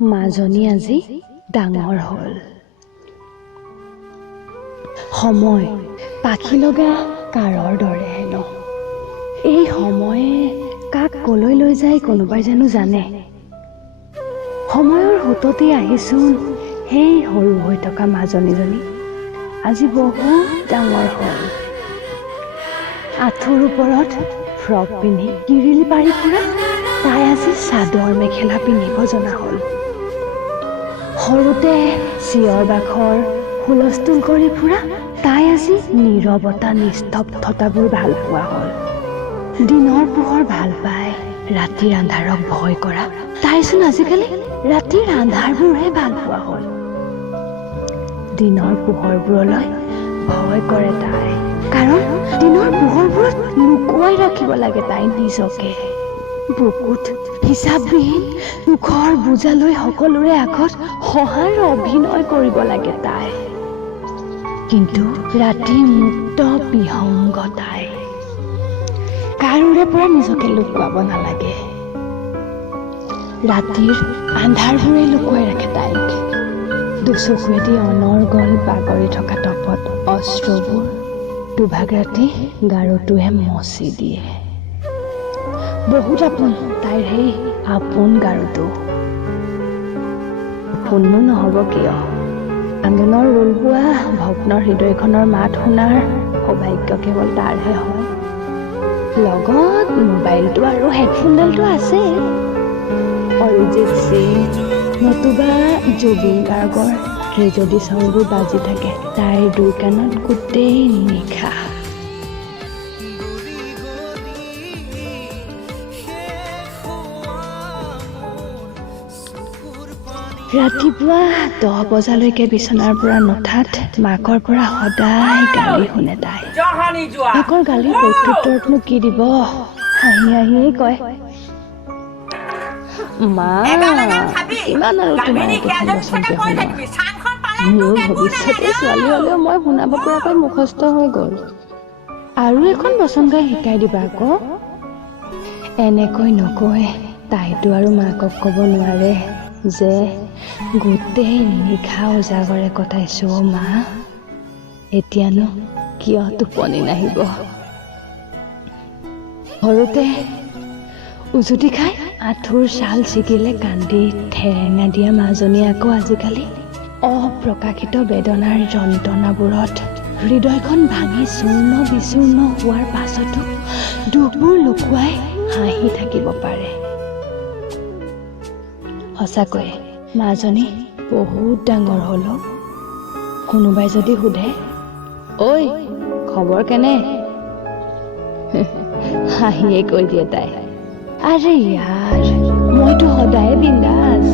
মাজনী আজি ডাঙৰ হ'ল। সময় পাখি লগা কাৰৰ দৰে হেনো। এই সময়ে কাক কলৈ লৈ যায় কোনোবাই জানো জানে। সময়ৰ সোঁততে আহিচোন সেই সৰু হৈ থকা মাজনীজনী আজি বহুত ডাঙৰ হ'ল। আঁঠুৰ ওপৰত ফ্ৰক পিন্ধি কিৰিলি পাৰি ফুৰা তাই আজি চাদৰ মেখেলা পিন্ধিব জনা হ'ল। সৰুতে চিঞৰ বাখৰ হুলস্থুল কৰি ফুৰা তাই আজি নীৰৱতা নিস্তব্ধতাবোৰ ভাল পোৱা হ'ল। দিনৰ পোহৰ ভাল পায় ৰাতিৰ আন্ধাৰক ভয় কৰা তাইচোন আজিকালি ৰাতিৰ আন্ধাৰবোৰহে ভাল পোৱা হ'ল। দিনৰ পোহৰবোৰলৈ ভয় কৰে তাই, কাৰণ দিনৰ পোহৰবোৰত লুকুৱাই ৰাখিব লাগে তাই নিজকে। বুকুত হিচাপবিহীন দুখৰ বোজা লৈ সকলোৰে আগত সহাৰ অভিনয় কৰিব লাগে তাই। কিন্তু ৰাতি মুক্ত বিহংগ তাই, কাৰোৰে পৰা নিজকে লুকুৱাব নালাগে। ৰাতিৰ আন্ধাৰবোৰে লুকুৱাই ৰাখে তাইক। দুচকুৱেদি অনৰ্গল বাগৰি থকা তপত অস্ত্ৰবোৰ দুভাগ ৰাতি গাৰুটোৱে মচি দিয়ে। বহুত আপোন তাইৰ সেই আপোন গাৰুটো। আপোননো নহ'ব কিয়, আংগনৰ ৰোল বোৱা ভগ্নৰ হৃদয়খনৰ মাত শুনাৰ সৌভাগ্য কেৱল তাৰহে হয়। লগত মোবাইলটো আৰু হেডফোনডালটো আছে। অৰিজিত সিং নতুবা জুবিন গাৰ্গৰ ট্ৰেজেডি চংবোৰ বাজি থাকে তাইৰ দুই কাণত গোটেই নিশা। ৰাতিপুৱা 10 বজালৈকে বিচনাৰ পৰা নুঠাত মাকৰ পৰা সদায় গালি শুনে তাই। মাকৰ গালিৰ প্ৰত্যুত্তৰতনো কি দিব, হাঁহি হাঁহিয়েই কয়, মা ইমান আৰু তোমাৰ এখন বচনকে শুনা। মোৰ ভৱিষ্যতে ছোৱালী হ'লেও মই শুনাব পৰাকৈ মুখস্থ হৈ গ'ল। আৰু এখন বচন গাই শিকাই দিবা আকৌ। এনেকৈ নকৈ তাইতো আৰু মাকক ক'ব নোৱাৰে যে গোটেই নিশা উজাগৰে কটাইছো মা, এতিয়ানো কিয় টোপনি নাহিব। সৰুতে উজুতি খাই আঁঠুৰ ছাল ছিগিলে কান্দি ঠেৰেঙা দিয়া মাজনী আকৌ আজিকালি অপ্ৰকাশিত বেদনাৰ যন্ত্ৰণাবোৰত হৃদয়খন ভাঙি চূৰ্ণ বিচূৰ্ণ হোৱাৰ পাছতো দুখবোৰ লুকুৱাই হাঁহি থাকিব পাৰে। সঁচাকৈয়ে মাজনী বহুত ডাঙৰ হ'ল। কোনোবাই যদি সোধে, ঐ খবৰ কেনে, হাঁহিয়ে কৈ দিয়ে তাই, আৰে ইয়াৰ মইতো সদায়ে বিন্দাছ।